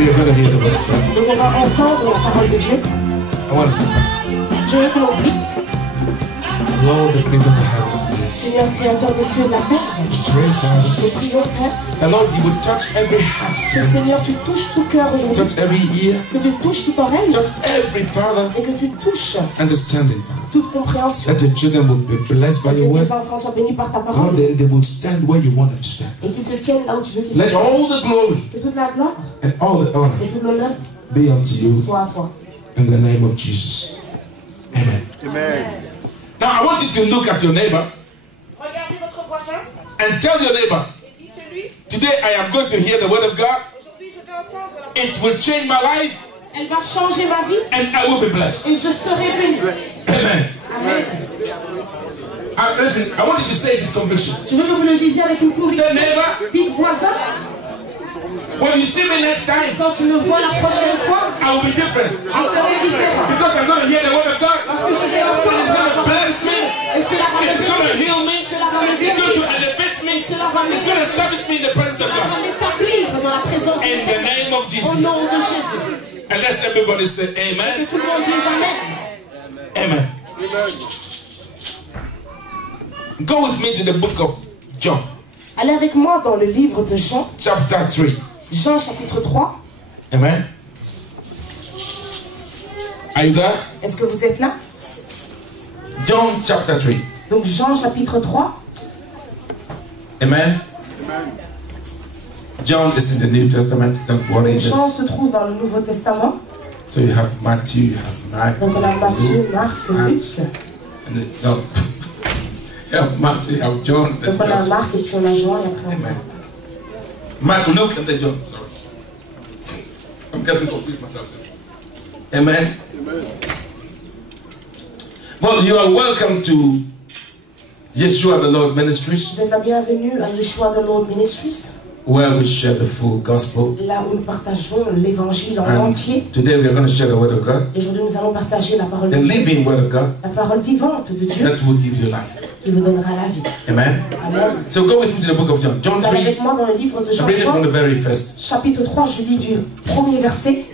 We are going to hear the word of God. Et on va entendre la parole de Dieu. I want us to pray. Je veux que l'on prie. Lord, the creator of the heavens and earth. Seigneur créateur des cieux et de la terre. Pray, Father. Nous prions, Père. And Lord, you would touch every heart Que today. Seigneur, tu touches tout cœur aujourd'hui. Touch every ear. Que tu touches toute oreille. Touch every Father. Et que tu touches Understanding, Father. toute compréhension. That the children would be blessed by Que your word. tes enfants soient bénis par ta Lord, parole. they would stand where you want them to stand. Et qu'ils se tiennent là où tu veux qu'ils Let se tiennent. all the glory Que toute la gloire and all the honor et tout l'honneur be unto you soit à toi. in the name of Jesus. Amen. Amen. Now I want you to look at your neighbor Regardez votre voisin and tell your neighbor, et dites-lui, today I am going to hear the word of God. aujourd'hui je vais entendre la parole. It will change my life Elle va changer ma vie and I will be blessed. et je serai béni. Amen. Amen. Listen, I want you to say it with conviction. Je veux que vous le disiez avec une conviction. Say neighbor, Dites voisin, when you see me next time, quand tu me vois la prochaine fois, I will be different. je serai différent. Because I'm going to hear the word of God. Parce que je vais entendre It's la going to parole. bless me. Et cela va It's going to m'aider. heal me. Cela va m'aider. It's going to elevate me. Cela va It's going to m'aider. establish me in the presence of Cela va God. m'établir dans la présence de In the Dieu. name of Au Jesus. nom de Jésus. And let's everybody say Que amen. tout le monde dise Amen. Amen. Go with me to the book of John, Allez avec moi dans le livre de Jean, chapter 3. Jean chapitre 3. Amen. Are you there? Est-ce que vous êtes là? John chapter 3. Donc Jean chapitre 3. Amen. John is in the New Testament. Don't worry. Jean Just, se trouve dans le Nouveau Testament. so you have Matthew, you have Mark. Donc on a Matthieu, Marc, Luc. And then, no. You have Matthew, you have John. Donc on a Marc et puis on a Jean et après on a... Amen. Mark, Luke, and then John. Sorry. I'm getting confused myself. Amen. Well, you are welcome to Yeshua the Lord Ministries, Vous êtes la bienvenue à Yeshua the Lord Ministries, where we share the full gospel. là où nous partageons l'évangile en And entier. today we are going to share the word of God, Et aujourd'hui nous allons partager la parole the de Dieu, living word of God la parole vivante de Dieu that will give you life. qui vous donnera la vie. Amen. Amen. So go with me to the book of John. John Allez 3, avec moi dans le livre de I'm Jean, reading from the very first. chapitre 3, je lis du premier verset.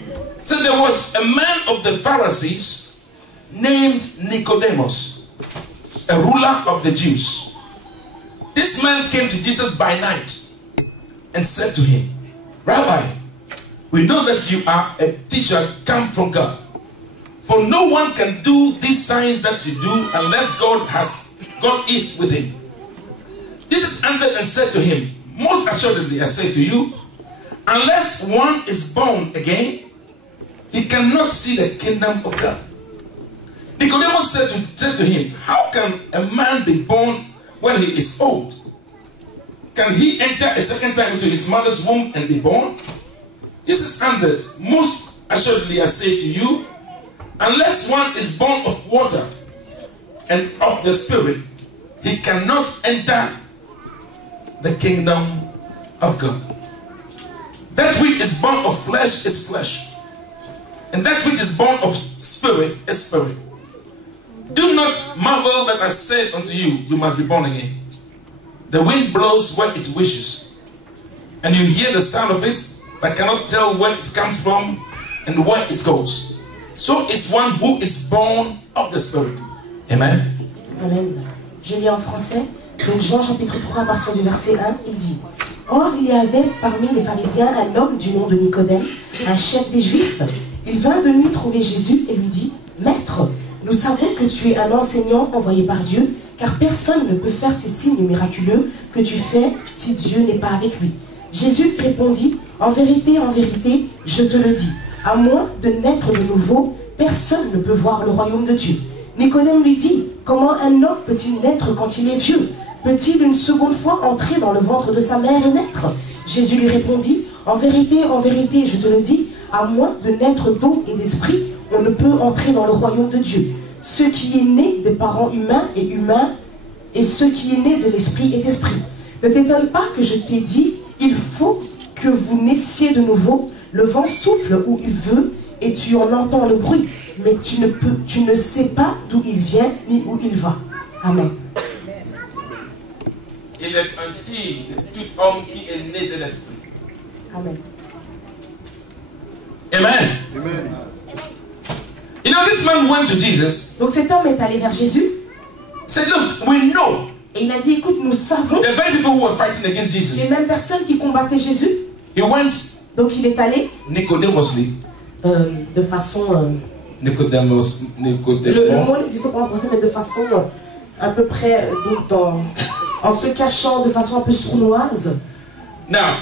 So there was a man of the Pharisees named Nicodemus, a ruler of the Jews. This man came to Jesus by night and said to him, Rabbi, we know that you are a teacher come from God. For no one can do these signs that you do unless God is with him. Jesus answered and said to him, most assuredly I say to you, unless one is born again, he cannot see the kingdom of God. Nicodemus said to him, how can a man be born when he is old? Can he enter a second time into his mother's womb and be born? Jesus answered, most assuredly I say to you, unless one is born of water and of the Spirit, he cannot enter the kingdom of God. That which is born of flesh is flesh, and that which is born of spirit is spirit. Do not marvel that I said unto you, you must be born again. The wind blows where it wishes, and you hear the sound of it, but cannot tell where it comes from and where it goes. So is one who is born of the Spirit. Amen. Amen. Je lis en français. Donc Jean chapitre 3 à partir du verset 1, il dit: Or il y avait parmi les pharisiens un homme du nom de Nicodème, un chef des Juifs. Il vint de nuit trouver Jésus et lui dit: Maître, nous savons que tu es un enseignant envoyé par Dieu, car personne ne peut faire ces signes miraculeux que tu fais si Dieu n'est pas avec lui. Jésus répondit: en vérité, je te le dis, à moins de naître de nouveau, personne ne peut voir le royaume de Dieu. Nicodème lui dit: comment un homme peut-il naître quand il est vieux? Peut-il une seconde fois entrer dans le ventre de sa mère et naître? Jésus lui répondit: en vérité, je te le dis, à moins de naître d'eau et d'esprit, on ne peut entrer dans le royaume de Dieu. Ce qui est né des parents humains est humain, et ce qui est né de l'esprit est esprit. Ne t'étonne pas que je t'ai dit, il faut que vous naissiez de nouveau. Le vent souffle où il veut, et tu en entends le bruit, mais tu ne sais pas d'où il vient ni où il va. Amen. Il est ainsi de tout homme qui est né de l'esprit. Amen. Amen. Amen. You know, this man went to Jesus. Donc cet homme est allé vers Jésus Said, look, we know et il a dit, écoute, nous savons, the very people who were fighting against les Jesus. mêmes personnes qui combattaient Jésus. He went Donc il est allé Nicodemously. de façon... le Nicodemo. mot n'existe pas en français, mais de façon à peu près, en se cachant de façon un peu sournoise. Now,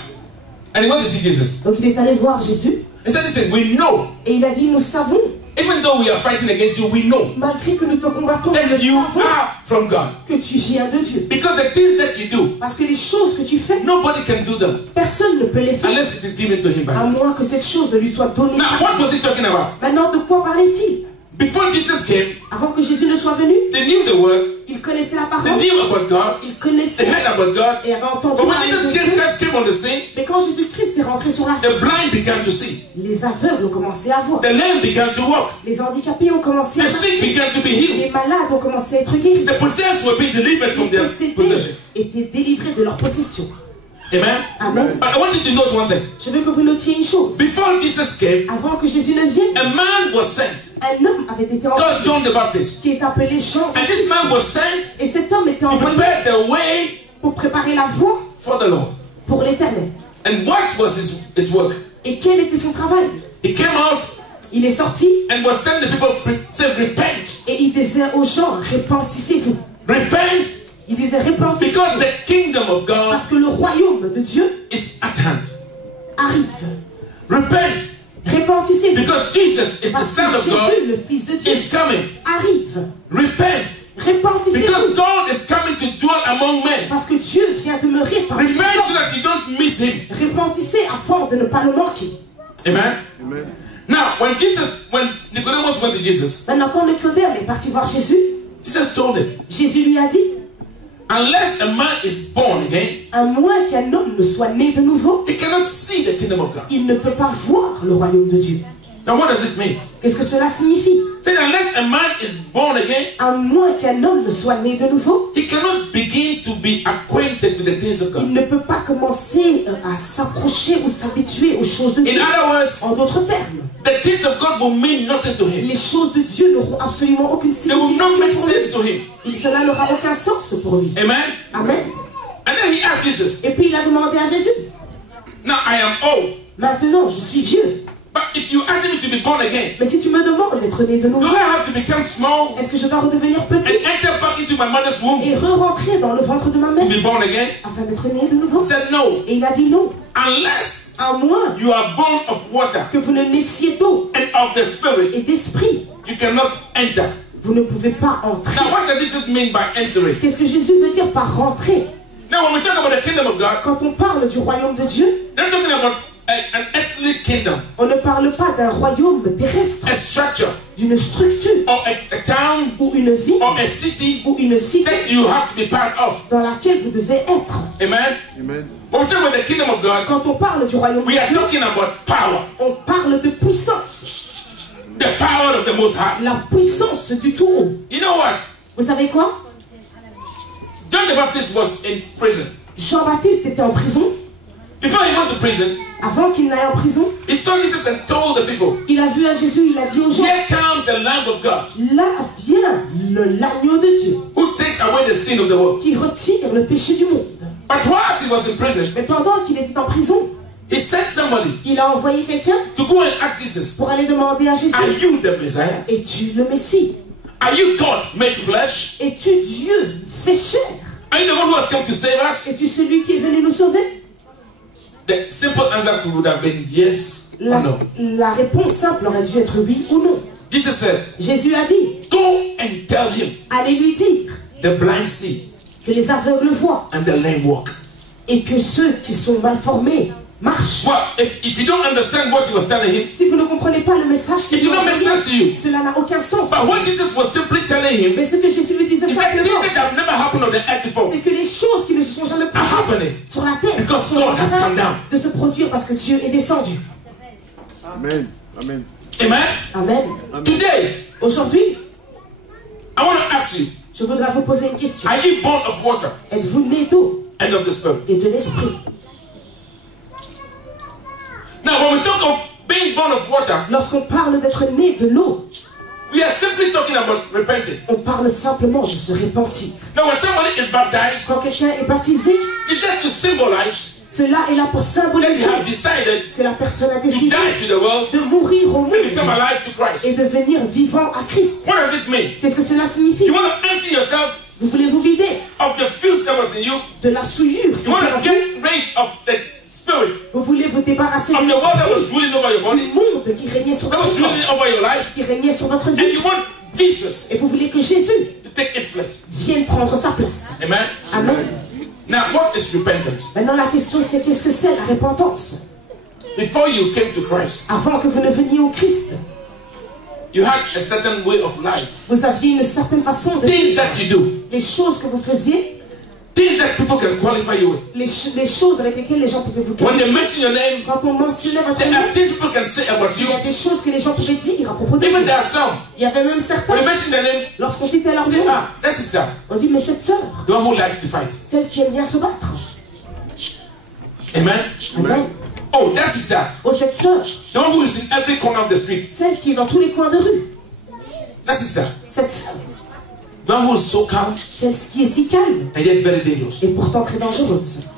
and he went to see Jesus. Donc il est allé voir Jésus He said, listen, we know, et il a dit, nous savons, even though we are fighting against you, we know malgré que nous te combattons, nous that you savons are from God. que tu viens de Dieu. Because the things that you do, Parce que les choses que tu fais, nobody can do them personne ne peut les faire, unless it is given to him by à God. moins que cette chose ne lui soit donnée. Now, what was he talking about? Maintenant, de quoi parlait-il? Before Jesus came, Avant que Jésus ne soit venu, they knew the word, il connaissait la they parole, knew about God, il they connaissait heard about God. et avait entendu But when parler Jesus de Dieu. Christ came on the scene, Mais quand Jésus-Christ est rentré sur la the scène, blind began to see, les aveugles ont commencé à voir, the lame began to walk, les handicapés ont commencé à the sick marcher, began to be healed, les malades ont commencé à être guéris, the possessed were being delivered les from their possédés possession. étaient délivrés de leur possession. Amen. Amen. But I want you to note one thing. Je veux que vous notiez une chose. Before Jesus came, Avant que Jésus ne vienne, a man was sent un homme avait été called envoyé John the Baptist. qui est appelé Jean. And this man was sent Et cet homme était to envoyé prepare the way pour préparer la voie for the Lord. pour l'éternel. And what was his work? Et quel était son travail? He came out Il est sorti and was telling the people, say, repent, et il disait aux gens, repentissez-vous. repent, Il disait, repentissez-vous. because the kingdom of God Parce que le royaume de Dieu is at hand. arrive. Repent, Repentissez-vous. because Jesus is the Parce Son que of God, Jésus, le Fils de Dieu, is coming. arrive. Repent, Repentissez-vous. because God is coming to dwell among men. Parce que Dieu vient demeurer parmi les Repent so hommes. that you don't miss him. Repentissez afin de ne pas le manquer. Amen. Amen. Now, when Nicodemus went to Jesus, Maintenant, quand Nicodème est parti voir Jésus, Jesus told him, Jésus lui a dit, unless a man is born again, à moins qu'un homme ne soit né de nouveau, he cannot see the kingdom of God. il ne peut pas voir le royaume de Dieu. Now, what does it mean? Qu'est-ce que cela signifie? Say, unless a man is born again, À moins qu'un homme ne soit né de nouveau, he cannot begin to be acquainted with the things of il God. ne peut pas commencer à s'approcher ou s'habituer aux choses de In Dieu. other words, En d'autres termes, the things of God will mean nothing to him. les choses de Dieu n'auront absolument aucune They will not make signification sense pour to lui. him. Et cela n'aura aucun sens pour lui. Amen. Amen. And then he asked Jesus, Et puis il a demandé à Jésus, now I am old, maintenant je suis vieux, but if you ask me to be born again, mais si tu me demandes d'être né de nouveau, do I have to become small est-ce que je dois redevenir and petit enter back into my mother's womb et re-rentrer dans le ventre de ma to mère be born again? afin d'être né de nouveau? He said, no, Et il a dit non, unless à moins you are born of water que vous ne naissiez d'eau and of the spirit, et d'esprit, you cannot enter. vous ne pouvez pas entrer. Now, what does this mean by entering? Qu'est-ce que Jésus veut dire par rentrer? Now, when we talk about the kingdom of God, Quand on parle du royaume de Dieu, we're not talking about an earthly kingdom, on ne parle pas d'un royaume terrestre, a structure, d'une structure or a town, ou une ville or a city ou une cité that you have to be part of. dans laquelle vous devez être. Amen. Amen. When we talk about the kingdom of God, Quand on parle du royaume de we are Dieu, talking about power, on parle de puissance, the power of the Most High. la puissance du tout haut. You know what? Vous savez quoi? John the Baptist was in prison. Jean-Baptiste était en prison. Before he went to prison, Avant qu'il n'aille en prison, he saw Jesus and told the people, il a vu à Jésus, il a dit aux gens, here comes the Lamb of God là vient l'agneau de Dieu who takes away the sin of the world. qui retire le péché du monde. But whilst he was in prison, Mais pendant qu'il était en prison, he sent somebody il a envoyé quelqu'un to go and ask Jesus, pour aller demander à Jésus, are you the Messiah? es-tu le Messie? Are you God made flesh? Es-tu Dieu fait chair? Are you the one who has come to save us? Es-tu celui qui est venu nous sauver? The simple answer would have been yes or no. La réponse simple aurait dû être oui ou non. Jesus said, Jésus a dit, go and tell him allez lui dire the blind see que les aveugles voient and the lame walk. et que ceux qui sont mal formés marchent. Well, if you don't understand what he was telling him, Si vous ne comprenez pas le message qu'il it did lui a not make envoyé, sense to you. cela n'a aucun sens. But what Jesus was simply telling him Mais ce que Jésus lui disait is that things simplement, that have never happened on the earth before c'est que les choses qui ne se sont jamais are produites happening. sur la terre Because sont God en has train come down. de se produire parce que Dieu est descendu. Amen. Amen. Amen. Amen. Today, Aujourd'hui, I want to ask you, je voudrais vous poser une question. are you born of water Êtes-vous né d'eau and of the Spirit? et de l'esprit? Now, when we talk of being born of water, lorsqu'on parle d'être né de l'eau, we are simply talking about repenting. on parle simplement de se repentir. Now, when somebody is baptized, Quand quelqu'un est baptisé, it's just to symbolize cela est là pour that symboliser you have decided que la personne a to décidé die to the world de mourir au and monde become alive to Christ. et devenir vivant à Christ. What does it mean? Qu'est-ce que cela signifie? You want to empty yourself Vous voulez vous vider of the filth that was in you. de la souillure. You want to get rid of the spirit Vous voulez vous débarrasser of the world that was du ruling over your body, monde qui régnait sur that was votre corps, ruling over your life, qui régnait sur votre and vie. you want Jesus Et vous voulez que Jésus to take its place. vienne prendre sa place. Amen. Amen. Now, what is repentance? Maintenant, la question c'est qu'est-ce que c'est la repentance? Before you came to Christ, Avant que vous ne veniez au Christ, you had a certain way of life. vous aviez une certaine façon de Things vivre. that you do, Les choses que vous faisiez, things that people can qualify you with. les choses avec lesquelles les gens pouvaient vous When they qualifier. mention your name, Quand on mentionnait votre there nom, are things people can say about il you. y a des choses que les gens pouvaient dire à propos de Even vous. there are some. Il y avait même When certains, they mention their name, lorsqu'on citait leur say, nom, ah, that sister, on dit mais cette sœur, the one who likes to fight. celle qui aime bien se battre. Amen. Amen. Oh, that sister, Oh, cette sœur, the one who is in every corner of the street. celle qui est dans tous les coins de rue. That sister, Cette sœur, the one who is so calm celle qui est si calme and yet very dangerous. et pourtant très dangereuse.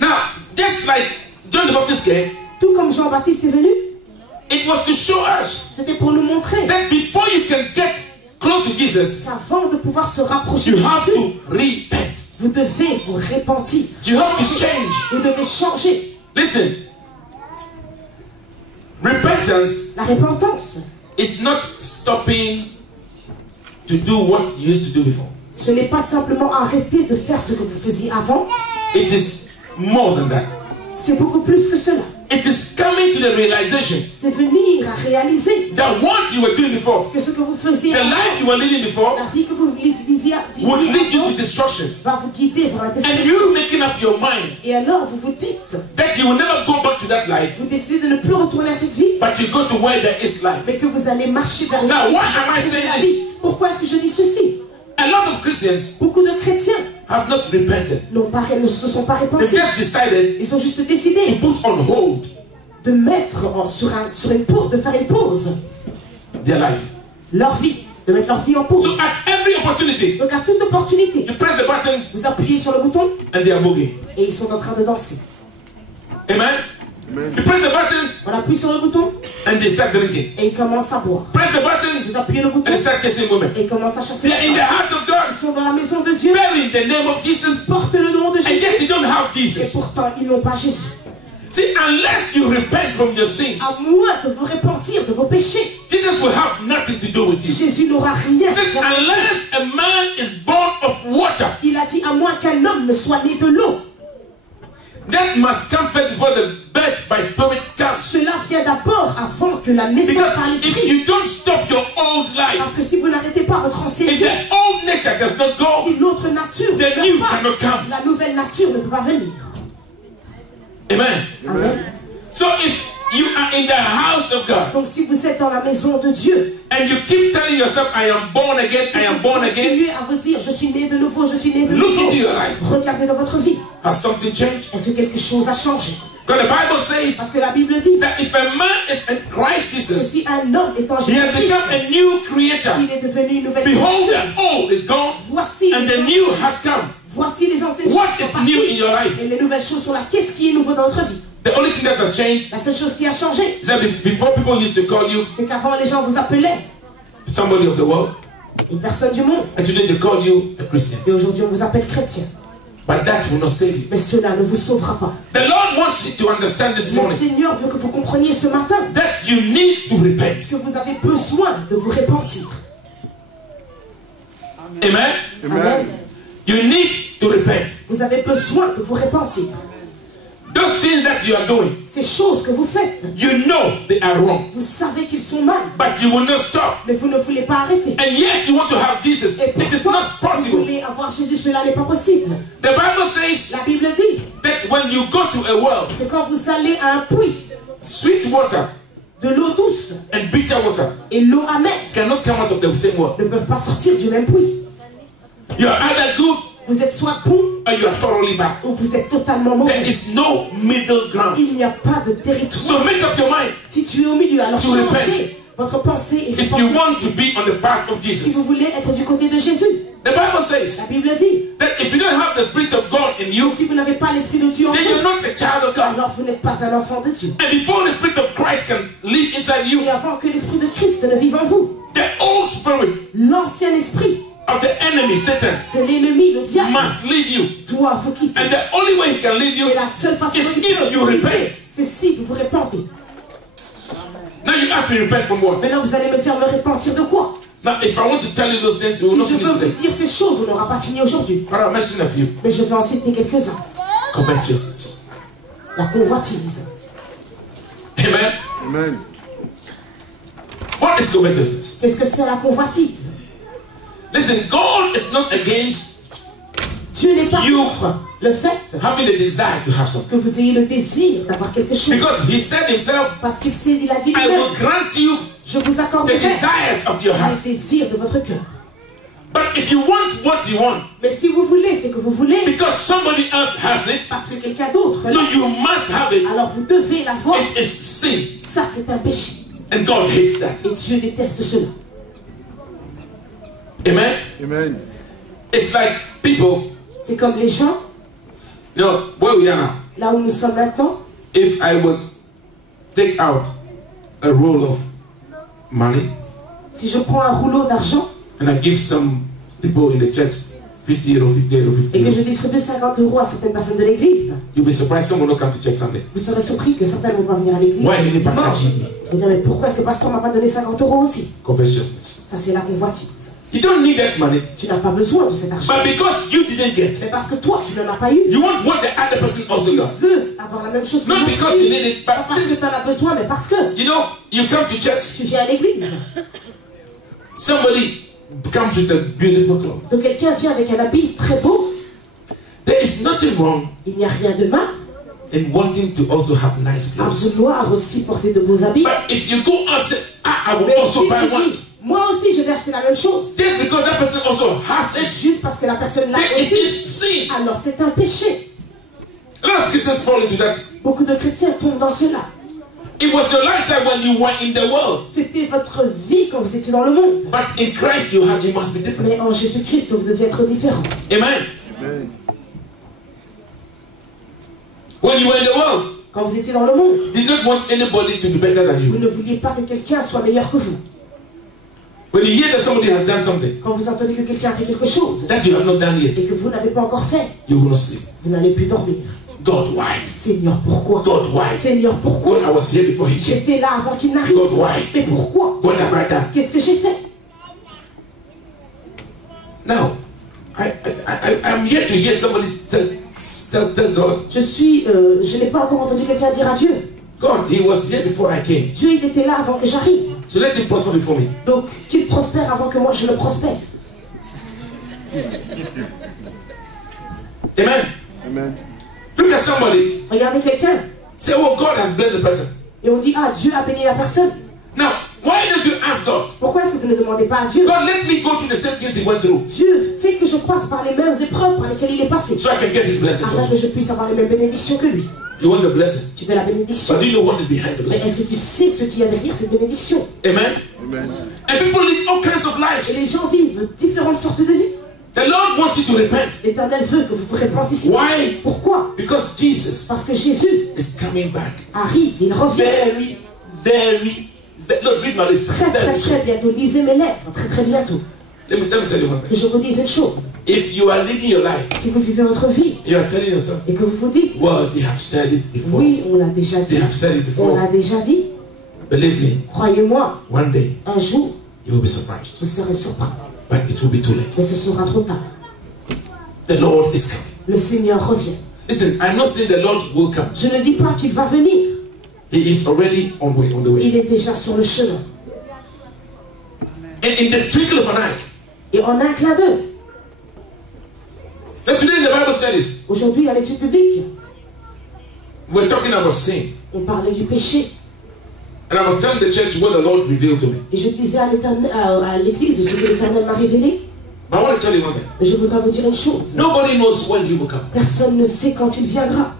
Now, just like John the Baptist came, Tout comme Jean-Baptiste est venu, it was to show us c'était pour nous montrer that before you can get close to Jesus, qu'avant de pouvoir se rapprocher de you have Jésus, to repent. vous devez vous repentir. You have to change. Vous devez changer. Listen, repentance La repentance, is not stopping to do what you used to do before. ce n'est pas simplement arrêter de faire ce que vous faisiez avant, It is more than that. c'est beaucoup plus que cela. It is coming to the realization C'est venir à réaliser that what you were doing before, que ce que vous faisiez the avant, life you were leading before, la vie que vous viviez would lead you avant, to destruction. va vous guider vers la And destruction. you making up your mind Et alors vous vous dites, that you will never go back to that life, vous décidez de ne plus retourner à cette vie, but you go to where there is life. mais que vous allez marcher vers Now, la vie. why am I saying La this? vie. Pourquoi est-ce que je dis ceci? A lot of Christians Beaucoup de chrétiens have not repented. ne se sont pas They repentis. just decided Ils ont juste to décidé put on hold de mettre sur une pause, de faire une pause, their life. leur vie, de mettre leur vie en pause. So at every opportunity, Donc à toute opportunité, you press the button vous appuyez sur le bouton and they are boogieing. et ils sont en train de danser. Amen? You press the button On appuie sur le bouton and they start drinking. et ils commencent à boire. Press the button Vous appuyez le and bouton they start chasing women. et ils commencent à chasser. They are in les the femmes. house of God, Ils sont dans la maison de Dieu, bearing the name of Jesus, portent le nom de and Jésus yet they don't have et Jesus. pourtant ils n'ont pas Jésus. See, unless you repent from your sins, À moins de vous repentir de vos péchés, Jesus will have nothing to do with you. Jésus n'aura rien. He says, unless a man is born of water, Il a dit à moins qu'un homme ne soit né de l'eau. that must come first before the birth by spirit comes. Cela vient d'abord avant que la naissance Because par if l'esprit. you don't stop your old life, Parce que si vous n'arrêtez pas votre ancienne if vie, the old nature does not go, si l'autre nature ne the vient new pas, cannot come. la nouvelle nature ne peut pas venir. Amen. Amen. So if you are in the house of God Donc si vous êtes dans la maison de Dieu, and you keep telling yourself, I am born again, I am born again, continuez à vous dire, je suis né de nouveau, je suis né de look nouveau. into your life. Regardez dans votre vie. Has something changed? Est-ce que quelque chose a changé? Because the Bible says Parce que la Bible dit that if a man is in Christ que Jesus, si un homme est en he has Jésus-Christ, become a new creature. il est devenu une nouvelle Behold, créature. the old is gone Voici, and the new has come. voici les anciennes What choses is sont new in parties your life? et les nouvelles choses sont là. Qu'est-ce qui est nouveau dans notre vie? The only thing that has changed La seule chose qui a changé, is that before people used to call you c'est qu'avant les gens vous appelaient somebody of the world, une personne du monde. and today they call you a Christian. Et aujourd'hui on vous appelle chrétien. But that will not save you. Mais cela ne vous sauvera pas. The Lord wants you to understand this Le morning Seigneur veut que vous compreniez ce matin that you need to repent. que vous avez besoin de vous repentir. Amen. Amen. You need to repent. Vous avez besoin de vous repentir. Those things that you are doing, Ces choses que vous faites, you know they are wrong, vous savez qu'ils sont mal, but you will not stop. mais vous ne voulez pas arrêter. And yet you want to have Jesus. Et It is pourquoi not vous possible. voulez avoir Jésus? Cela n'est pas possible. The Bible says La Bible dit that when you go to a well, que quand vous allez à un puits, sweet water de l'eau douce and bitter water et l'eau amère cannot come out of the same well. ne peuvent pas sortir du même puits. You are either good Vous êtes soit bon or you are thoroughly bad. ou vous êtes totalement mauvais. There is no middle ground. Il n'y a pas de territoire. So make up your mind. Si tu es au milieu, alors To changez repent. votre pensée et If you want to be on the path of si Jesus. vous voulez être du côté de Jésus. The Bible says La Bible dit, that if you don't have the Spirit of God in you, si vous n'avez pas l'Esprit de Dieu en then vous, you're not a child of God. alors vous n'êtes pas un enfant de Dieu. And before the Spirit of Christ can live inside you, Et avant que l'Esprit de Christ ne vive en vous, the old spirit l'ancien esprit of the enemy, Satan, de l'ennemi, le diable, must leave you. doit vous quitter. And the only way he can leave you Et la seule façon is dont il if peut you vous quitter, repent. c'est si vous vous repentez. Now you ask me, repent from what? Maintenant vous allez me dire, me repentir de quoi? Now, if I want to tell you those things, we will not Si je finish veux vous today. dire ces choses, on n'aura pas fini aujourd'hui. But I'll mention a few. Mais je vais en citer quelques-uns. Covetousness. La convoitise. Amen. Amen. What is covetousness? Qu'est-ce que c'est la convoitise? Listen, God is not against Dieu n'est pas You- contre le fait having the desire to have something. que vous ayez le désir d'avoir quelque chose. Because he said himself, Parce qu'il a dit I lui-même, will grant you je vous the accorderai desires of your heart. les désirs de votre cœur. But if you want what you want, Mais si vous voulez ce que vous voulez, because somebody else has it, parce que quelqu'un d'autre, so you must have it, alors vous devez l'avoir. it is sin. Ça, c'est un péché. And God hates that. Et Dieu déteste cela. Amen. Amen. It's like people, C'est comme les gens, you know, where we are now. là où nous sommes maintenant, If I would take out a roll of money si je prends un rouleau d'argent and I give some people in the church 50 euro, 50 euro, 50 et que euro, je distribue 50 € à certaines personnes de l'église, you'll be surprised someone will come to church Sunday. vous serez surpris que certains ne vont pas venir à l'église. Why didn't the pastor dimanche. give me? Vous direz, mais pourquoi est-ce que le pasteur ne m'a pas donné 50 € aussi? Covetousness. Ça, c'est la convoitise. You don't need that money, Tu n'as pas besoin de cet argent. but because you didn't get, Mais parce que toi, tu n'en as pas eu. you want what the other person also got. Tu veux avoir la même chose que Not l'autre. because you need it, Pas but parce que tu en as besoin, mais parce que you know, you come to church, tu viens à l'église. somebody comes with a beautiful cloth. Donc quelqu'un vient avec un habit très beau. There is nothing wrong Il n'y a rien de mal in wanting to also have nice à clothes. vouloir aussi porter de beaux habits. But if you go out and say, I will Mais also si buy tu one, dis, moi aussi je vais acheter la même chose, just because that person also has it, juste parce que la personne l'a then it aussi, is sin. alors c'est un péché. A lot of Christians fall into that. Beaucoup de chrétiens tombent dans cela. It was your lifestyle when you were in the world. C'était votre vie quand vous étiez dans le monde. But in Christ, you must be different. Mais en Jésus-Christ, vous devez être différent. Amen. Amen. When you were in the world, Quand vous étiez dans le monde, you did not want anybody to be better than vous you. ne vouliez pas que quelqu'un soit meilleur que vous. When you hear that somebody has done something Quand vous entendez que quelqu'un a fait quelque chose that you have not done yet, et que vous n'avez pas encore fait, you will not sleep. vous n'allez plus dormir. God, why? Seigneur, pourquoi? God, why? Seigneur, pourquoi? When I was here before he came. J'étais là avant qu'il n'arrive. God, why? Mais pourquoi? What have I done? Qu'est-ce que j'ai fait? Now, I'm yet to hear somebody tell God, Je n'ai pas encore entendu quelqu'un dire à Dieu. God, he was here before I came. Dieu, il était là avant que j'arrive. So let him prosper before me. Donc, qu'il prospère avant que moi je le prospère. Amen. Amen. Look at somebody. Regardez quelqu'un Say, oh, God has blessed the person. et on dit, ah, Dieu a béni la personne. Now, why don't you ask God? Pourquoi est-ce que vous ne demandez pas à Dieu? God, let me go through the same things he went through Dieu, fais que je passe par les mêmes épreuves par lesquelles il est passé. so I can get his blessings Afin also. que je puisse avoir les mêmes bénédictions que lui. You want the blessing. Tu veux la bénédiction. But do you know what is behind the Mais blessing? est-ce que tu sais ce qu'il y a derrière cette bénédiction? Amen. Amen. And people live all kinds of Et lives. les gens vivent différentes sortes de vie. The Lord wants you to repent. L'Éternel veut que vous vous repentissiez. Why? Pourquoi? Because Jesus Parce que Jésus is coming back. arrive, il revient. Look, read my lips. Très très très bientôt. Lisez mes lèvres, très très bientôt. Let me tell you one Que thing. je vous dise une chose. If you are living your life, Si vous vivez votre vie you are telling yourself, et que vous vous dites, well, they have said it before. oui, on l'a déjà They dit. have said it On before. l'a déjà dit. Believe me, Croyez-moi, one day un jour, you will be surprised. vous serez surpris. But it will be too late. Mais ce sera trop tard. The Lord is coming. Le Seigneur revient. Listen, I'm not saying the Lord will come. Je ne dis pas qu'il va venir. He is already on the way. Il est déjà sur le chemin. And in the twinkle of an eye. Et en un clin d'œil. Now today in the Bible studies, Aujourd'hui, à l'étude publique, we're talking about sin. on parlait du péché. And I was telling the church what the Lord revealed to me. Et je disais à l'église ce que l'Éternel m'a révélé. But I want to tell you one thing. Mais je voudrais vous dire une chose. Nobody knows when he will come. Personne ne sait quand il viendra.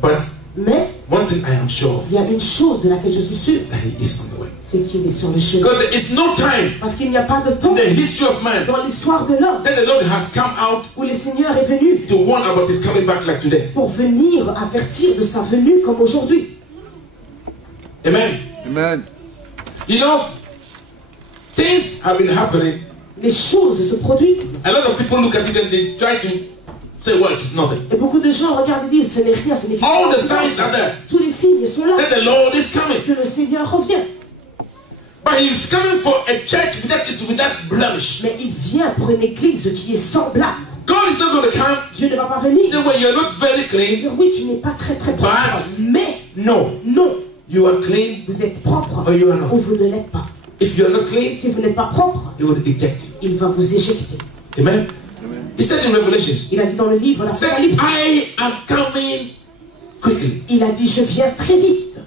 But Mais one thing I am sure of, il y a une chose de laquelle je suis sûr, that he is on the way. c'est qu'il est sur le chemin. Because there is no time Parce qu'il n'y a pas de temps in the history of man dans l'histoire de l'homme that the Lord has come out où le Seigneur est venu to warn about his coming back like today. pour venir avertir de sa venue comme aujourd'hui. Amen. Amen. You know, things have been happening. Les choses se produisent. A lot of people look at it and they try to say, well, it's nothing. Et beaucoup de gens regardent et disent, ce n'est rien, ce n'est rien. All the signs are there. Tous les signes sont là. That the Lord is coming. Que le Seigneur revient. But he is coming for a church that is without blemish. Mais il vient pour une église qui est sans blâme. God is not going to come. Dieu ne va pas venir. Say, well, you're not very clean. Oui, tu n'es pas très propre. Mais No. non, You are clean. vous êtes propre Or you are not. ou vous ne l'êtes pas. If you are not clean, Si vous n'êtes pas propre, he will eject you. il va vous éjecter. Amen. He said in Revelations, Il a dit dans le livre he said, l'Apocalypse, I am coming quickly, il a dit, je viens très vite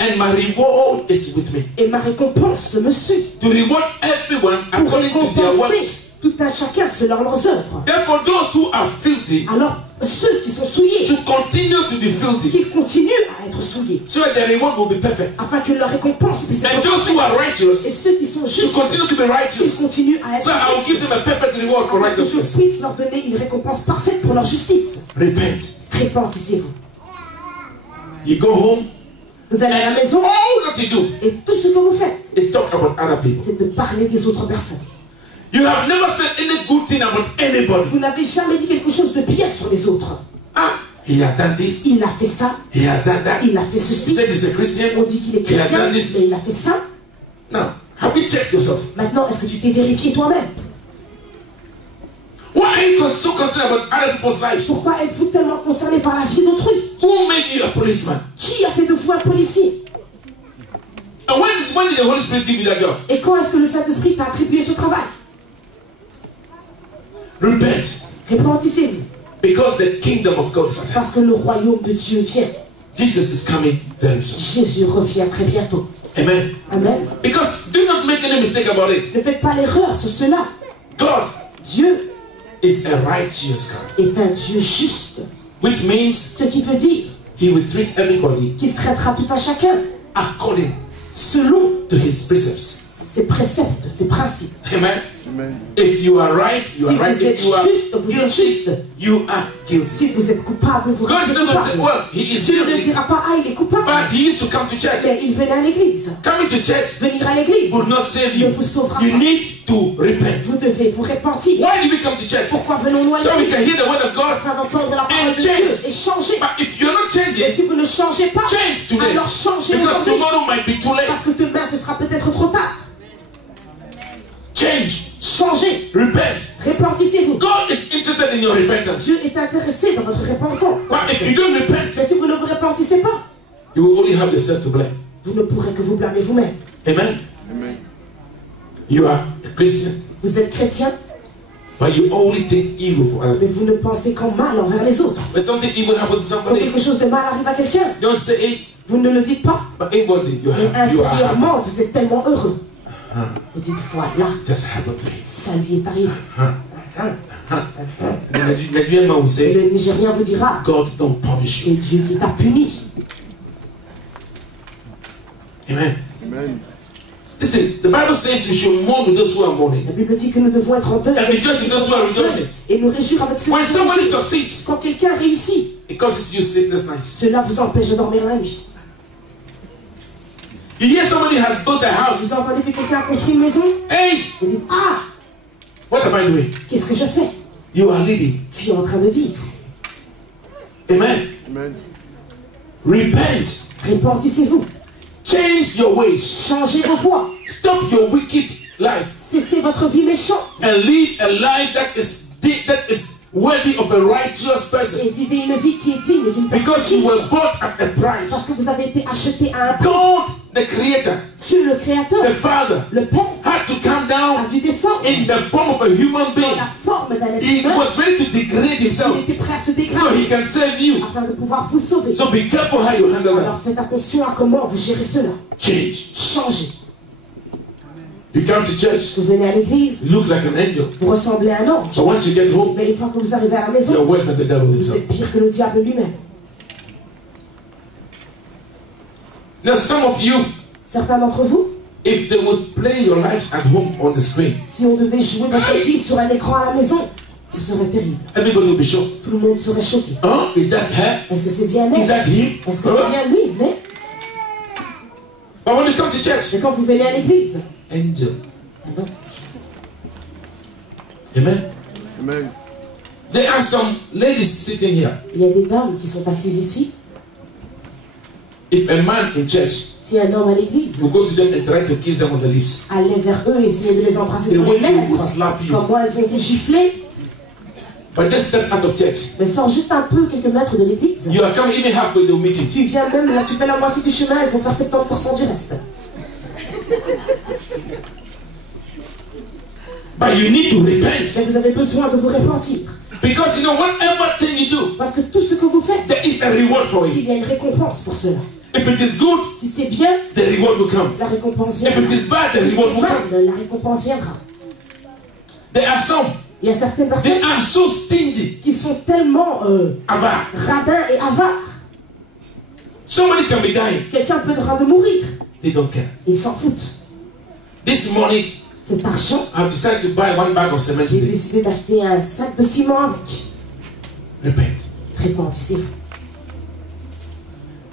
and my reward is with me. et ma récompense me suit. To reward everyone Pour according to their works. récompenser tout un chacun selon leurs œuvres. Therefore, those who are filthy Alors, ceux qui sont souillés, should continue to be filthy, qu'ils continuent à être souillés, so that their reward will be perfect. afin que leur récompense puisse And être those who are parfaite. Et righteous ceux qui sont should justes, continue to be qu'ils righteous. continuent à être So I will give justes, them a perfect reward for afin que je righteousness. puisse leur donner une récompense parfaite pour leur justice. Repent. Repentissez-vous. You go home, Vous allez à la and maison all that you do et tout ce que vous faites, is talk about other people. c'est de parler des autres personnes. You have never said any good thing about anybody. Vous n'avez jamais dit quelque chose de bien sur les autres. Ah, he has done this, Il a fait ça, he has done that. il a fait He ceci. said he's a Christian. On dit qu'il est He has chrétien, done this. mais il a fait ça. Now, have you checked yourself? Maintenant, est-ce que tu t'es vérifié toi-même? Why are you so concerned about other people's lives? Pourquoi êtes-vous tellement concerné par la vie d'autrui? Who made you a policeman? Qui a fait de vous un policier? And when did the Holy Spirit give you that job? Et quand est-ce que le Saint-Esprit t'a attribué ce travail? Repent. Repentissez-vous, Because the kingdom of God is at hand. parce que le royaume de Dieu vient. Jesus is coming very soon. Jésus revient très bientôt. Amen. Amen. Because do not make any mistake about it. Ne faites pas l'erreur sur cela. God Dieu is a righteous God. est un Dieu juste. Which means Ce qui veut dire he will treat everybody qu'il traitera tout un chacun according selon to his precepts. ses préceptes, ses principes. Amen. Amen. If you are right, you are Si right. vous êtes If you are juste, vous êtes guilty, juste. you are guilty. Si vous êtes coupable, vous God êtes is not going to say, coupable. well, he is Dieu ne guilty, dira pas, ah, il est coupable. but he used to come to church. Mais il venait à l'église. Coming to church Venir à l'église will not save ne you. vous sauvera You pas. need to repent. Vous devez vous repentir. Why did we come to church? Pourquoi venons-nous à So we l'église? can hear the word of God Afin d'entendre la parole and de Dieu change. et changer. But if you're not Et changing, si vous ne changez pas, change today. alors changez Because aujourd'hui. tomorrow might be too late. Parce que demain, ce sera peut-être trop tard. Change. Changez. Repent. Repentissez-vous. God is interested in your repentance. Dieu est intéressé dans votre repentance. But if you don't repent, Mais si vous ne vous repentissez pas, you will only have yourself to blame. vous ne pourrez que vous blâmer vous-même. Amen. Amen. You are a Christian, Vous êtes chrétien, but you only think evil for other mais people. vous ne pensez qu'en mal envers les autres. When something evil happens to Quand somebody, quelque chose de mal arrive à quelqu'un, don't say it, vous ne le dites pas. but inwardly you Mais are happy. intérieurement, vous êtes tellement heureux. Vous dites, voilà, Just happened to me. ça lui est arrivé. The Nigerian man will Et say, le Nigérien vous dira, God don't punish c'est you. Dieu qui t'a puni. Amen. Amen. Listen, the Bible says we should mourn with those who are mourning La Bible dit que nous devons être en deuil and rejoice with those who are rejoicing. et nous réjouir avec ceux When qui somebody réjouissent. succeeds, Quand quelqu'un réussit, it causes you sleepless nights. cela vous empêche de dormir la nuit. You hear somebody has built a house. Vous entendez que quelqu'un a construit une maison, Hey, vous dites, ah, what am I doing? qu'est-ce que je fais? You are living. Je suis en train de vivre. Amen. Amen. Repent. Repentissez-vous. Change your ways. Changez vos voies. Stop your wicked life Cessez votre vie méchante and live a life that is worthy of a righteous person. et vivez une vie qui est digne d'une personne. Because you were bought at a Parce price. que vous avez été acheté à un prix. God, the Creator, Dieu, le Créateur, the Father, le Père, had to come a down dû descendre in the form of a human dans being. la forme d'un être He humain. was ready to degrade himself Il était prêt à se so he dégrader can save you. afin de pouvoir vous sauver. So be careful how you handle that. Alors faites attention à comment vous gérez cela. Change. Changez. You come to church, Vous venez à l'église, you look like an angel. vous ressemblez à un ange. But once you get home, Mais une fois que vous arrivez à la maison, you're worse than the devil vous himself. êtes pire que le diable lui-même. Now, some of you, Certains d'entre vous, if they would play your lives at home on the screen, si on devait jouer votre vie sur un écran à la maison, ce serait terrible. everybody would be shocked. Tout le monde serait choqué. Huh? Is that her? Est-ce que c'est bien Is elle? that him? Est-ce que Huh? c'est bien lui? Mais, But when you come to church, mais quand vous venez à l'église, angel. eh ben, Amen. Amen. There are some ladies sitting here. il y a des dames qui sont assises ici. If a man in church Si un homme à l'église will go to them and try to kiss them on the lips, allait vers eux et essayait de les embrasser the sur les way they will lèvres, slap you. comment elles vont vous gifler, But just step out of church. mais sors juste un peu quelques mètres de l'église. You are coming even halfway to meeting. Tu viens même là, tu fais la moitié du chemin, elles vont faire 70% du reste. But you need to repent. Mais vous avez besoin de vous repentir. Because you know, whatever thing you do, Parce que tout ce que vous faites, there is a reward for il it. y a une récompense pour cela. If it is good, Si c'est bien, the reward will come. la récompense If viendra. it is bad, the Si reward c'est will come. mal, la récompense viendra. There are some, Il y a certaines they personnes are so stingy. qui sont tellement Ava. radins et avares. Somebody can be dying. Quelqu'un peut être en train de mourir. They don't care. Ils s'en foutent. This morning, Cet argent, I've decided to buy one bag of cement j'ai today. décidé d'acheter un sac de ciment avec. Repent. Répentissez-vous.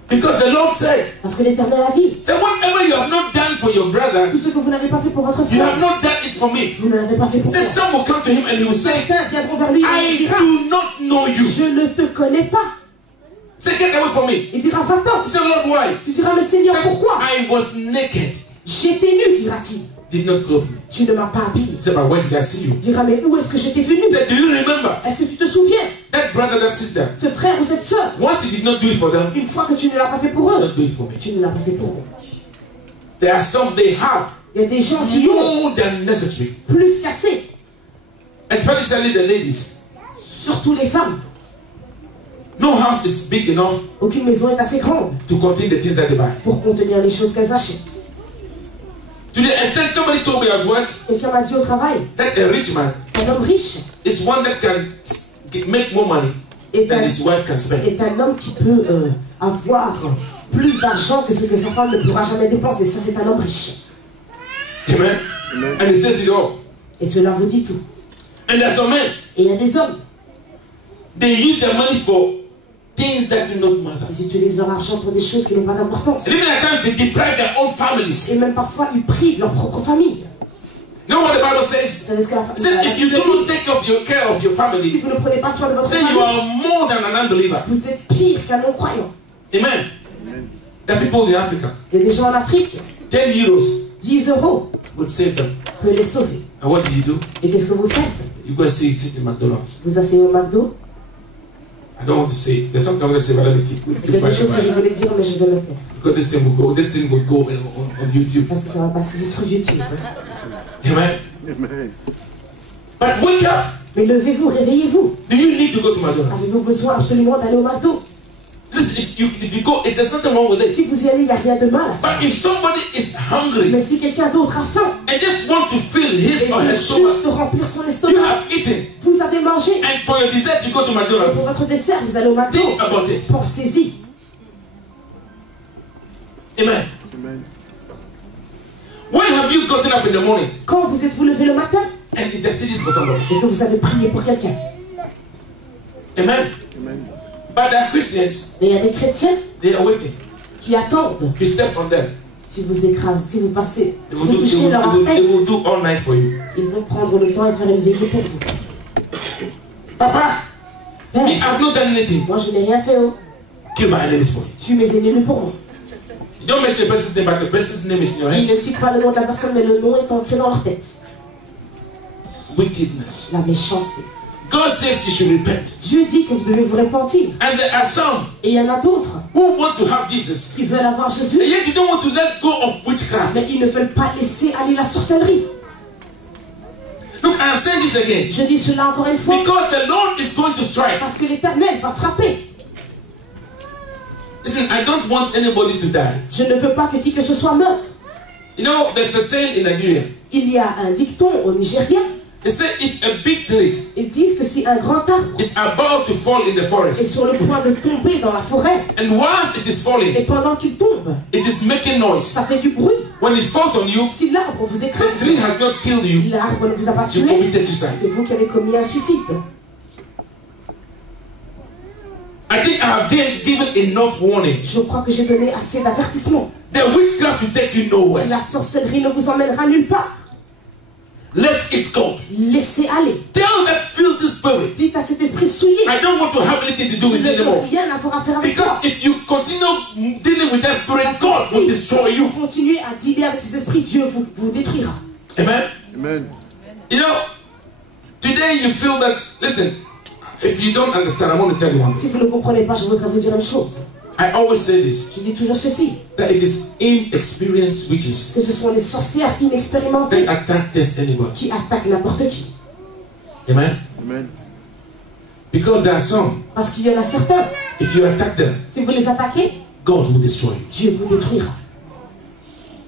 Because the Lord said, Parce que l'Éternel a dit, say whatever you have not done for your brother, tout ce que vous n'avez pas fait pour votre you have frère, not done it for me. vous ne l'avez pas fait pour Say moi. some will come to him and he will say, Certains viendront vers lui et il I dira, do not know you. je ne te connais pas. Say, get away from me. Il dira, va-t'en. He said, Lord, why? Tu diras, mais Seigneur, Say, pourquoi? I was naked. J'étais nu, dira-t-il. Did not clothe me. Tu ne m'as pas habillé. He said, but when did I see you? Il dira, mais où est-ce que j'étais venu? He said, do you remember Est-ce que tu te souviens? that brother, that sister? Ce frère ou cette soeur, Once he did not do it for them, une fois que tu ne l'as pas fait pour he eux, did not do it for me. tu ne l'as pas fait pour eux. There are some they have Il y a des gens qui ont more than necessary, plus qu'assez, especially the ladies. surtout les femmes. No house is big enough Aucune maison est assez grande to contain the things that they buy. pour contenir les choses qu'elles achètent. To the extent somebody told me at work Quelqu'un m'a dit au travail, that a rich man un homme riche is one that can make more money est than un, his wife can spend. est un homme qui peut avoir plus d'argent que ce que sa femme ne pourra jamais dépenser. Ça, c'est un homme riche. Amen. Amen. And he says it all. Et cela vous dit tout. And there's some men, Et il y a des hommes, they use their money for things that do not matter. ils utilisent leur argent pour des choses qui n'ont pas d'importance. And even at times they deprive their own families. Et même parfois, ils privent leur propre famille. You know what the Bible Vous says? savez ce que It says if you do not take care of your si family, vous ne prenez pas soin de votre say you famille, are more than an unbeliever. vous êtes pire qu'un non-croyant. Amen. There are people in Africa, Il y a des gens en Afrique, 10 euros 10 euros would save them. peut les sauver. And what do you do? Et qu'est-ce que vous faites? You go and sit in McDonald's. Vous asseyez au McDo. I don't want to say. There's something I'm going to say, but let me keep Il y a des choses que je voulais dire, mais je vais le faire. because this thing will go on YouTube. Parce que ça va passer sur YouTube. Amen. Amen. But wake up. Mais levez-vous, réveillez-vous. Do you need to go to McDonald's? Avez-vous besoin absolument d'aller au McDo? Listen, if you go, there's nothing wrong with it. Si vous y allez, il n'y a rien de mal à ça. But if somebody is hungry Mais si quelqu'un d'autre a faim and just want to fill his et or veut her stomach, juste remplir son you estomac, have eaten. vous avez mangé. And for your dessert, you go to Et pour McDonald's. votre dessert, vous allez au McDo. Think about it. Pensez-y. Amen. Amen. When have you gotten up in the morning Quand vous êtes-vous levé le matin and interceded for somebody? et que vous avez prié pour quelqu'un? Amen. Amen. But there are Christians, Mais il y a des chrétiens they are waiting. qui attendent. You step on them. Si vous écrasez, si vous passez, They si will vous do, touchez leur they orteil, will do all night for you. ils vont prendre le temps et faire une veillée pour vous. Papa, me, Père, I've not done anything. moi je n'ai rien fait. Oh. Kill my enemies for you. Tue mes ennemis pour moi. You don't mention the person's name, but the person's name is in your Ils head. ne citent pas le nom de la personne, mais le nom est ancré dans leur tête. Wickedness. La méchanceté. God says you should repent. Dieu dit que vous devez vous repentir. And there are some Et il y en a d'autres who want to have Jesus. qui veulent avoir Jésus, And yet you don't want to let go of witchcraft. mais ils ne veulent pas laisser aller la sorcellerie. Look, I am saying this again. Je dis cela encore une fois, Because the Lord is going to strike. parce que l'Éternel va frapper. Listen, I don't want anybody to die. Je ne veux pas que qui que ce soit meure. You know, there's a saying in Nigeria. Il y a un dicton au Nigeria. They say if a big tree Ils disent que si un grand arbre is about to fall in the est forest, sur le point de tomber dans la forêt, and whilst it is et falling, pendant qu'il tombe, it is making noise. ça fait du bruit. When it falls on you, Si l'arbre vous the écrase, tree has not killed you, l'arbre ne vous a pas you tué, committed suicide. c'est vous qui avez commis un suicide. I think I have given enough warning. Je crois que j'ai donné assez d'avertissements. The witchcraft will take you nowhere. La sorcellerie ne vous emmènera nulle part. Let it go. Laissez aller. Tell that filthy spirit, Dites à cet esprit souillé, I don't want to have anything to do je with ne it veux anymore. rien avoir à faire avec toi. Because if you continue dealing with that spirit, God will destroy Si you. vous continuez à dealer avec ces esprits, Dieu vous détruira. Amen. Amen. You know, today you feel that, listen, if you don't understand, I want to tell you one thing. Si vous ne comprenez pas, je voudrais vous dire une chose. I always say this, Je dis toujours ceci, that it is inexperienced witches que ce sont les sorcières inexpérimentées that attack just anybody. qui attaquent n'importe qui. Amen. Amen. Because there are some, Parce qu'il y en a certains, if you attack them, si vous les attaquez, God will destroy you. Dieu vous détruira.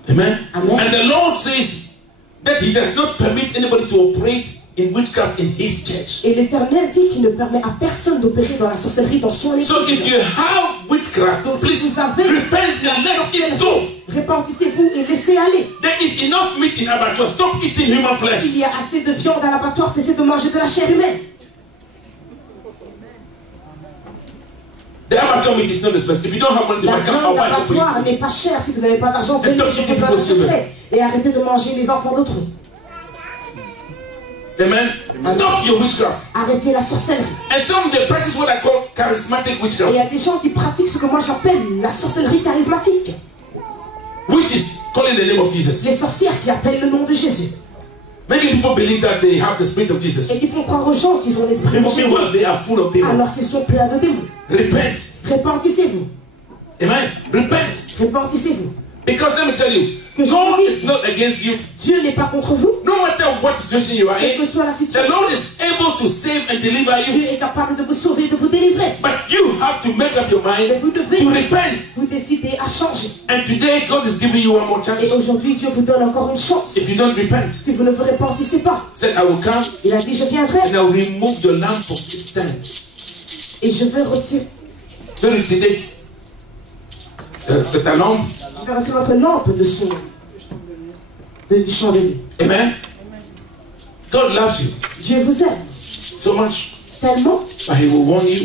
Amen. Amen. And the Lord says that He does not permit anybody to operate in witchcraft in His church. Et l'Éternel dit qu'il ne permet à personne d'opérer dans la sorcellerie dans son So if église. you have witchcraft, Donc si please vous avez repent la and let it go. sorcellerie, répandissez-vous et laissez aller. There is enough meat in abattoir. Stop eating human flesh. Il y a assez de viande à l'abattoir, cessez de manger de la chair humaine. The abattoir meat is not expensive. If you don't have money to La buy, come viande I'll buy some for d'abattoir you. n'est pas chère. Si vous n'avez pas d'argent, venez, stop je eating vous en people's children. achèterai. Et arrêtez de manger les enfants d'autrui. Amen. Stop your witchcraft. Arrêtez la sorcellerie. And some they practice what I call charismatic Et il y witchcraft, a des gens qui pratiquent ce que moi j'appelle la sorcellerie charismatique. which is calling the name of Jesus. Les sorcières qui appellent le nom de Jésus. Many people believe that they have the spirit of Et Jesus. qui font croire aux gens qu'ils ont l'esprit de Jésus. Meanwhile, they are full of demons. Alors qu'ils sont pleins de démons. Repent. Répandissez-vous. Amen. Repent. Répandissez-vous. Because let me tell you, Que je God vous is dise, not against you. Dieu n'est pas contre vous. No matter what situation you are Quelle in, que soit la the situation, Lord is able to save and deliver you. Dieu est capable de vous sauver et de vous délivrer. But you have to make up your Mais mind vous devez to repent. vous décider à changer. And today, God is giving you one more Et chance. aujourd'hui, Dieu vous donne encore une chance. If you don't repent, Si vous ne vous répandissez pas, said, I will come il a dit, je viendrai and I will remove the lamp from its stand. et je vais retirer, So today, c'est un lampe. je vais retirer votre lampe de du chandelier. Amen. God loves you Dieu vous aime so much, tellement, but He will warn you.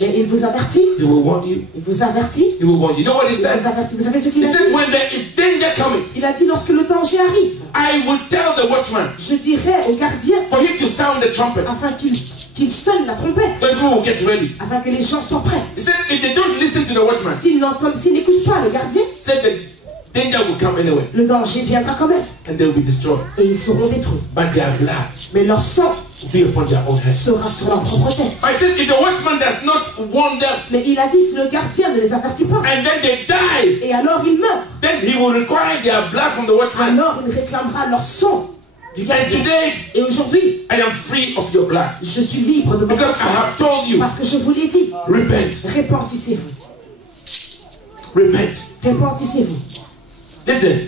mais il vous avertit. He will warn you. Il vous avertit. He will warn you. You know what He Il said? vous avertit. Vous savez ce qu'il He a said, dit? when there is danger coming, Il a dit, lorsque le danger arrive, I will tell the watchman je dirai au gardien for him to sound the trumpet. afin qu'il sonne la trompette, So people will get ready. afin que les gens soient prêts. He said, if they don't listen to the watchman, S'ils n'écoutent pas le gardien, said the danger will come anyway, le danger viendra quand même and they will be destroyed. et ils seront détruits. But their blood Mais leur sang will be upon their own head. sera sur leur propre tête. I said, if the watchman does not warn them, Mais il a dit, si le gardien ne les avertit pas, and then they die, et alors ils meurent, then he will require their blood from the watchman. alors il réclamera leur sang du And gardien. today, Et aujourd'hui, I am free of your blood. je suis libre de votre Because I sang. have told you, Parce que je vous l'ai dit, repent, répandissez-vous. repent. Répandissez-vous. Listen,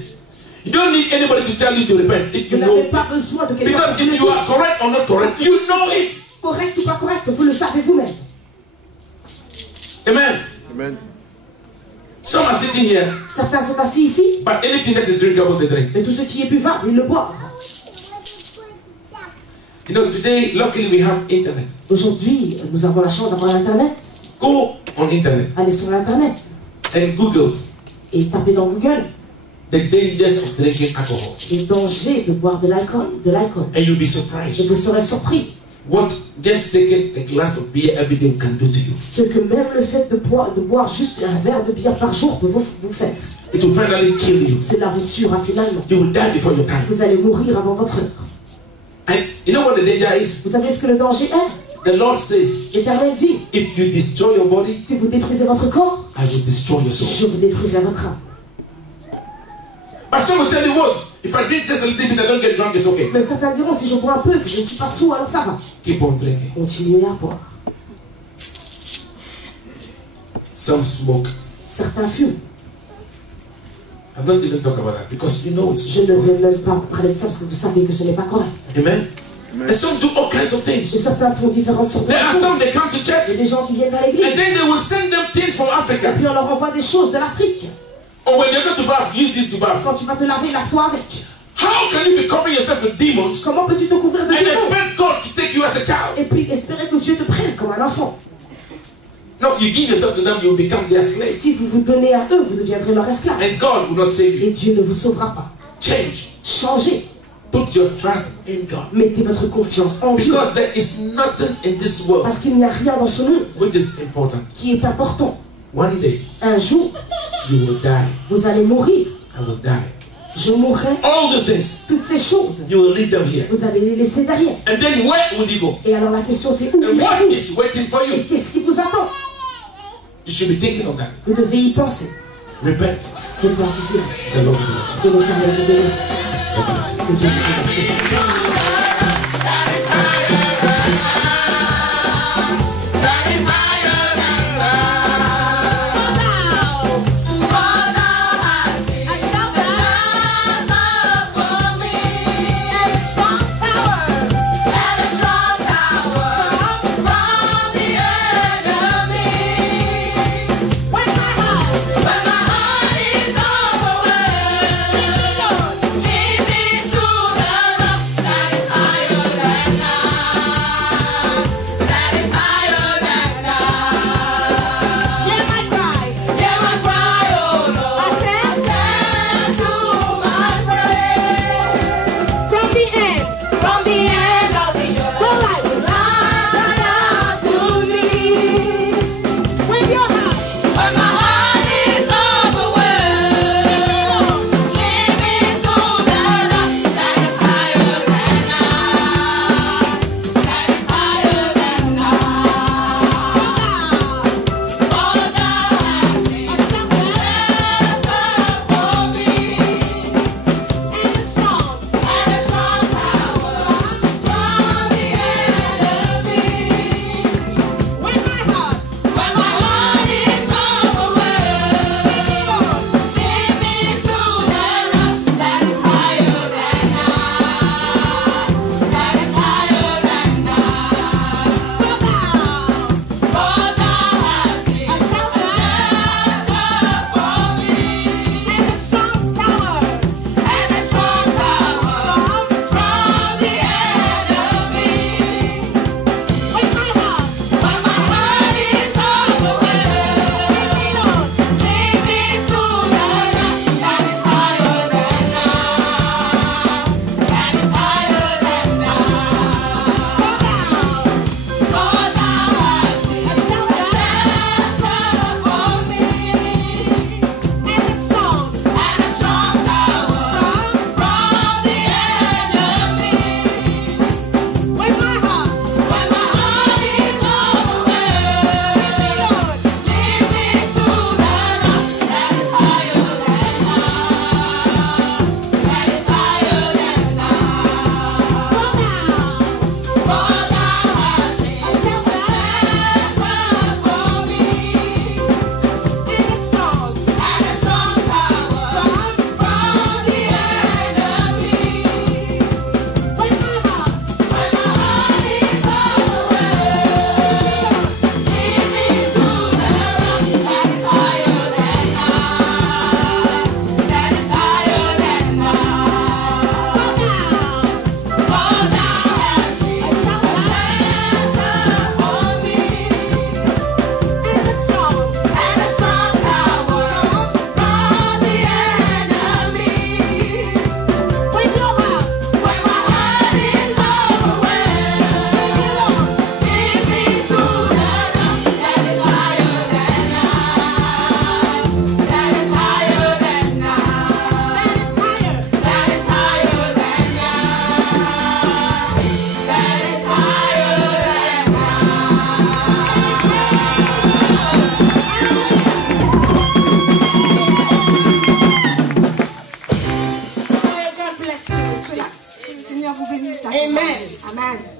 you don't need anybody to tell you to repent if Vous you n'avez know. pas besoin de quelqu'un Because qui vous if you le are dise. correct or not correct, you know it. Correct ou pas correct, vous le savez vous-même. Amen. Amen. Some are sitting here, Certains sont assis ici, but anything that is drinkable, they drink. mais tout ce qui est buvable, ils le boivent. You know, today, luckily, we have internet. Aujourd'hui, nous avons la chance d'avoir Internet. Go on internet Allez sur l'Internet and Google et tapez dans Google the dangers of drinking alcohol, les dangers de boire de l'alcool. and you'll be Et surprised vous serez surpris what just taking a glass of beer every day can do to you. ce que même le fait de boire juste un verre de bière par jour peut vous faire. It will finally kill you. Cela vous tuera finalement. You will die before your time. Vous allez mourir avant votre heure. And you know what the danger is? Vous savez ce que le danger est? The Lord says, L'Éternel dit, if you destroy your body, si vous détruisez votre corps, I will destroy your je soul. vous détruirai votre âme. But some will tell you what? If I drink this a little bit, I don't get drunk, it's okay. Mais certains diront, si je bois un peu, que je ne suis pas sourd, alors ça va. Keep on drinking. Continuez à boire. Some smoke. Certains fument. I'm not going to talk about that because you know it's Je ne vais même pas parler de ça parce que vous savez que ce n'est pas correct. Amen. And some do all kinds of Et things. certains font différentes sortes de There are choses. some they come to Il y a church des gens qui viennent à l'église. and then they will send them things from Et Africa. puis on leur envoie des choses de l'Afrique. Or when you go to bath, use this to bath. Quand tu vas te laver, lave-toi avec. How can you be covering yourself with demons Comment peux-tu te couvrir de and démons expect God to take you as a child? et puis espérer que Dieu te prenne comme un enfant? No, you give yourself to them, you will become their slave. Si vous vous donnez à eux, vous deviendrez leur esclave. And God will not save you. Et Dieu ne vous sauvera pas. Change. Changez. Put your trust in God. Mettez votre confiance en Dieu. Because there is nothing in this world Parce qu'il n'y a rien dans ce monde which is important. qui est important. One day, Un jour, you will die. vous allez mourir. I will die. Je mourrai. All those things, Toutes ces choses, you will leave them here. vous allez les laisser derrière. And then where will you go? Et alors la question c'est où And what irez-vous? is waiting for Et you? qu'est-ce qui vous attend? You should be thinking of that. Vous devez y penser. Repent. Repentez. The Lord will bless you. Que l'Éternel vous bénisse. God bless you. Que Dieu vous bénisse.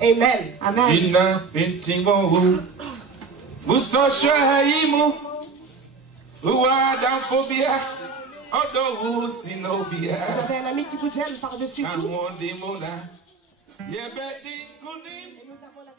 Amen. Amen. Ina pintingo Buso shaimu Uwa damphobia Vous avez un ami qui vous aime par-dessus tout. Et nous avons la